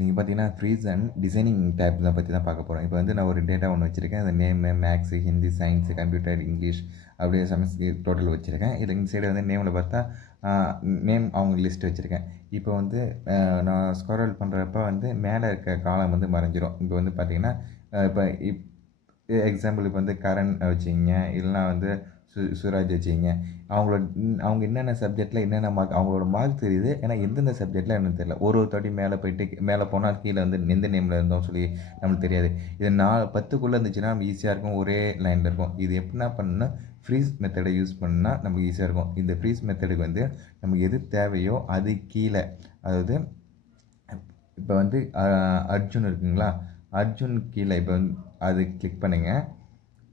நீங்கள் பார்த்தீங்கன்னா freeze and designing tape தான் பற்றி தான் பார்க்க போகிறோம். இப்போ வந்து நான் ஒரு டேட்டா ஒன்று வச்சுருக்கேன். அந்த name, maths, Hindi, science, computer, English அப்படியே டோட்டல் வச்சுருக்கேன். இதில் இந்த சைடு வந்து நேமில் பார்த்தா நேம் அவங்க லிஸ்ட் வச்சுருக்கேன். இப்போ வந்து நான் ஸ்க்ரோல் பண்ணுறப்ப வந்து மேலே இருக்க காலம் வந்து மறைஞ்சிரும். இப்போ வந்து பார்த்தீங்கன்னா இப்போ எக்ஸாம்பிள் இப்போ வந்து கரண் வச்சுக்கிங்க, இல்லைனா வந்து சுராஜ் வச்சுக்கிங்க. அவங்க என்னென்ன சப்ஜெக்டில் என்னென்ன மார்க் அவங்களோட மார்க் தெரியுது. ஏன்னா எந்தெந்த சப்ஜெக்டில் எனக்கு தெரியல. ஒரு தாட்டி மேலே போயிட்டு மேலே போனால் கீழே வந்து எந்த நேமில் இருந்தோம் சொல்லி நம்மளுக்கு தெரியாது. இது 10க்குள்ளே இருந்துச்சுன்னா நம்ம ஈஸியாக இருக்கும், ஒரே லைனில் இருக்கும். இது எப்படின்னா பண்ணணும்னா ஃப்ரீஸ் மெத்தடை யூஸ் பண்ணால் நமக்கு ஈஸியாக இருக்கும். இந்த ஃப்ரீஸ் மெத்தடுக்கு வந்து நமக்கு எது தேவையோ அது கீழே, அதாவது இப்போ வந்து அர்ஜுன் இருக்குங்களா, அர்ஜுன் கீழே இப்போ வந்து அது கிளிக் பண்ணுங்கள்.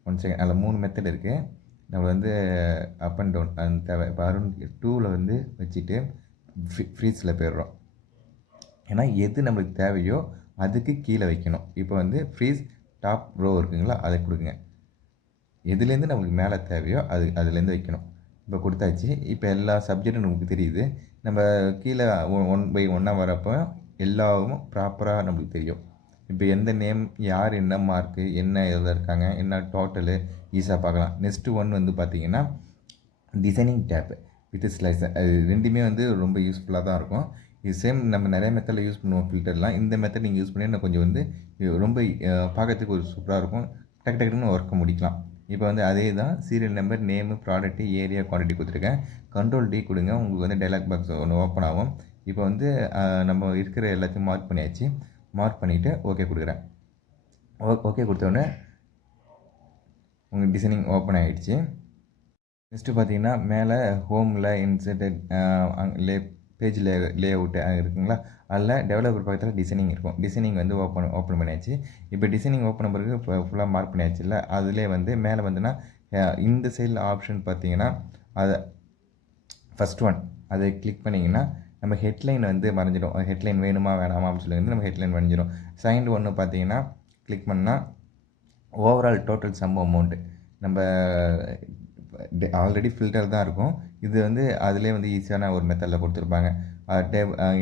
ஒன் செகண்ட், அதில் 3 மெத்தட் இருக்குது. நம்ம வந்து அப் அண்ட் டவுன் அந்த தேவை. இப்போ அருண் 2ல் வந்து வச்சுட்டு ஃப்ரீஸில் போயிடுறோம். ஏன்னா எது நம்மளுக்கு தேவையோ அதுக்கு கீழே வைக்கணும். இப்போ வந்து ஃப்ரீஸ் டாப் ரோ இருக்குங்களா, அதை கொடுங்க. எதுலேருந்து நம்மளுக்கு மேலே தேவையோ அதுலேருந்து வைக்கணும். இப்போ கொடுத்தாச்சு. இப்போ எல்லா சப்ஜெக்டும் நமக்கு தெரியுது. நம்ம கீழே 1/1 வரப்போ எல்லாவும் ப்ராப்பராக நம்மளுக்கு தெரியும். இப்போ எந்த நேம், யார், என்ன மார்க்கு, என்ன இதில் இருக்காங்க, என்ன டோட்டலு ஈஸியாக பார்க்கலாம். நெக்ஸ்ட்டு வந்து பார்த்திங்கன்னா டிசைனிங் டேப்பு வித் ஸ்லைசர். அது ரெண்டுமே வந்து ரொம்ப யூஸ்ஃபுல்லாக தான் இருக்கும். இது சேம் நம்ம நிறைய மெத்தடில் யூஸ் பண்ணுவோம் ஃபில்டர்லாம். இந்த மெத்தட் நீங்கள் யூஸ் பண்ணி கொஞ்சம் வந்து ரொம்ப பார்க்கறதுக்கு ஒரு சூப்பராக இருக்கும். டக்கு டக்குன்னு ஒர்க்கை முடிக்கலாம். இப்போ வந்து அதே தான் serial number, name, product, area, quantity கொடுத்துருக்கேன். கண்ட்ரோல் டி கொடுங்க. உங்களுக்கு வந்து டைலாக் பாக்ஸ் ஒன்று ஓப்பன் ஆகும். இப்போ வந்து நம்ம இருக்கிற எல்லாத்தையும் மார்க் பண்ணியாச்சு. மார்க் பண்ணிவிட்டு ஓகே கொடுக்குறேன். ஓகே கொடுத்தோடனே உங்கள் டிசைனிங் ஓப்பன் ஆகிடுச்சு. நெக்ஸ்ட்டு பார்த்தீங்கன்னா மேலே ஹோமில் இன்சர்டட் பேஜ் லே அவுட்டு இருக்குங்களா, அதில் டெவலப்பர் பக்கத்தில் டிசைனிங் இருக்கும். டிசைனிங் வந்து ஓப்பன் பண்ணியாச்சு. இப்போ டிசைனிங் ஓப்பன் பிறகு ஃபுல்லாக மார்க் பண்ணியாச்சு இல்லை, அதிலே வந்து மேலே வந்துன்னா இந்த சைடில் ஆப்ஷன் பார்த்தீங்கன்னா அதை ஃபஸ்ட் ஒன் அதை கிளிக் பண்ணிங்கன்னா நம்ம ஹெட்லைன் வந்து மறைஞ்சிடும். ஹெட்லைன் வேணுமா வேணாமான்னு சொல்லி வந்து நம்ம ஹெட்லைன் மறைஞ்சிடும். செகண்ட் ஒன்று பார்த்தீங்கன்னா கிளிக் பண்ணால் ஓவரால் டோட்டல் சம் அமௌண்ட்டு நம்ம ஆல்ரெடி ஃபில்டர் தான் இருக்கும். இது வந்து அதிலே வந்து ஈஸியான ஒரு மெத்தடில் கொடுத்துருப்பாங்க.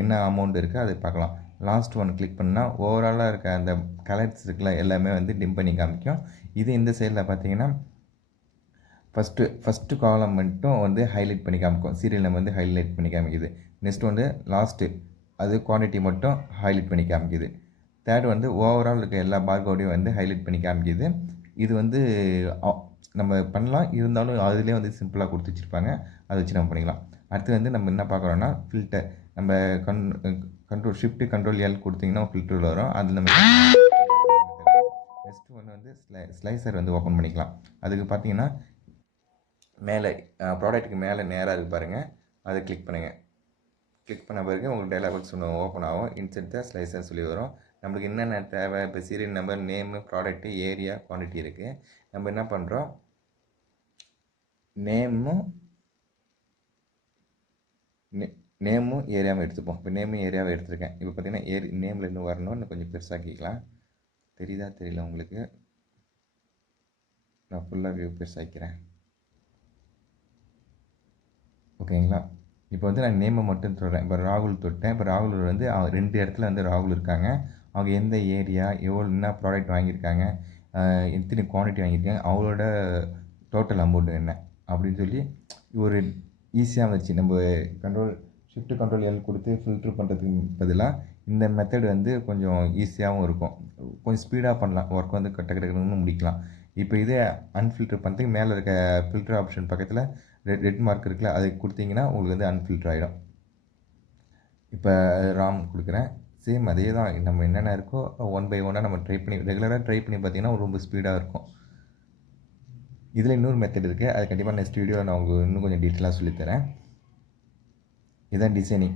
என்ன அமௌண்ட் இருக்குது அதை பார்க்கலாம். லாஸ்ட் ஒன் கிளிக் பண்ணால் ஓவராலாக இருக்க அந்த கலர்ஸ் இருக்குல்ல எல்லாமே வந்து டிம் பண்ணி காமிக்கும். இது இந்த சைடில் பார்த்தீங்கன்னா ஃபஸ்ட்டு காலம் மட்டும் வந்து ஹைலைட் பண்ணி காமிக்கும். சீரியல் நம்ம வந்து ஹைலைட் பண்ணி காமிக்குது. நெக்ஸ்ட் வந்து லாஸ்ட்டு அது குவான்டிட்டி மட்டும் ஹைலைட் பண்ணி காமிக்குது. தேர்ட் வந்து ஓவரால் இருக்க எல்லா பார்கோடையும் வந்து ஹைலைட் பண்ணி காமிக்குது. இது வந்து நம்ம பண்ணலாம், இருந்தாலும் அதிலே வந்து சிம்பிளாக கொடுத்து வச்சுருப்பாங்க. அதை வச்சு நம்ம பண்ணிக்கலாம். அடுத்து வந்து நம்ம என்ன பார்க்குறோன்னா ஃபில்டர். நம்ம கண்ட்ரோல் ஷிஃப்ட்டு கண்ட்ரோல் எல் கொடுத்திங்கன்னா ஃபில்டர் வரும். அதில் நம்ம நெக்ஸ்ட்டு ஒன்று வந்து ஸ்லைசர் வந்து ஓப்பன் பண்ணிக்கலாம். அதுக்கு பார்த்தீங்கன்னா மேலே ப்ராடக்ட்டுக்கு மேலே நேராக இருக்குது பாருங்கள், அதை கிளிக் பண்ணுங்கள். கிளிக் பண்ண பிறகு உங்களுக்கு டைலாக் பாக்ஸ் ஒன்று ஓப்பன் ஆகும். இன்செர்ட் த ஸ்லைசர் சொல்லி வரும். நம்மளுக்கு என்னென்ன தேவை, இப்போ serial number, name, product, area, quantity இருக்குது. நம்ம என்ன பண்ணுறோம், நேமும் ஏரியாவும் எடுத்துப்போம். இப்போ நேமும் ஏரியாவை எடுத்துருக்கேன். இப்போ பார்த்தீங்கன்னா நேமில் இன்னும் வரணும், இன்னும் கொஞ்சம் பெருசாக்கிக்கலாம். தெரியுதா தெரியல உங்களுக்கு, நான் ஃபுல்லாக வியூ பெருசாக்கிறேன். ஓகேங்களா. இப்போ வந்து நான் நேமை மட்டும் தொடுறேன். இப்போ ராகுல் தொட்டேன். இப்போ ராகுல் வந்து 2 இடத்துல வந்து ராகுல் இருக்காங்க. அவங்க எந்த ஏரியா, என்ன ப்ராடக்ட் வாங்கியிருக்காங்க, எத்தனை குவான்டிட்டி வாங்கியிருக்காங்க, அவங்களோட டோட்டல் அமௌண்ட் என்ன அப்படின்னு சொல்லி ஒரு ஈஸியாக வந்துச்சு. நம்ம ஷிஃப்ட்டு கண்ட்ரோல் எல் கொடுத்து ஃபில்ட்ரு பண்ணுறதுக்கு பதிலாக இந்த மெத்தட் வந்து கொஞ்சம் ஈஸியாகவும் இருக்கும். கொஞ்சம் ஸ்பீடாக பண்ணலாம், ஒர்க் வந்து டக்குன்னு முடிக்கலாம். இப்போ இதே அன்ஃபில்ட்ரு பண்ணுறதுக்கு மேலே இருக்க ஃபில்ட்ரு ஆப்ஷன் பக்கத்தில் ரெட் மார்க் இருக்குல்ல, அதை கொடுத்தீங்கன்னா உங்களுக்கு வந்து அன்ஃபில்ட்ரு ஆகிடும். இப்போ ராம் கொடுக்குறேன். சேம் அதே தான், நம்ம என்னென்ன இருக்கோ 1/1 நம்ம ரெகுலராக ட்ரை பண்ணி பார்த்தீங்கன்னா ரொம்ப ஸ்பீடாக இருக்கும். இதில் இன்னொரு மெத்தட் இருக்குது, அது கண்டிப்பாக நெக்ஸ்ட் வீடியோவில் நான் உங்களுக்கு இன்னும் கொஞ்சம் டீட்டெயிலாக சொல்லித்தரேன். இதுதான் டிசைனிங்.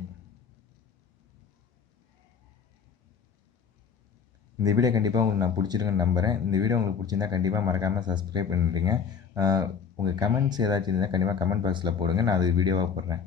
இந்த வீடியோ கண்டிப்பாக உங்களுக்கு நான் பிடிச்சிருக்குன்னு நம்புகிறேன். இந்த வீடியோ உங்களுக்கு பிடிச்சிருந்தா கண்டிப்பாக மறக்காமல் சப்ஸ்கிரைப் பண்ணிடுங்க. உங்கள் கமெண்ட்ஸ் ஏதாச்சும் இருந்தால் கண்டிப்பாக கமெண்ட் பாக்ஸில் போடுங்க, நான் அது வீடியோவாக போடுறேன்.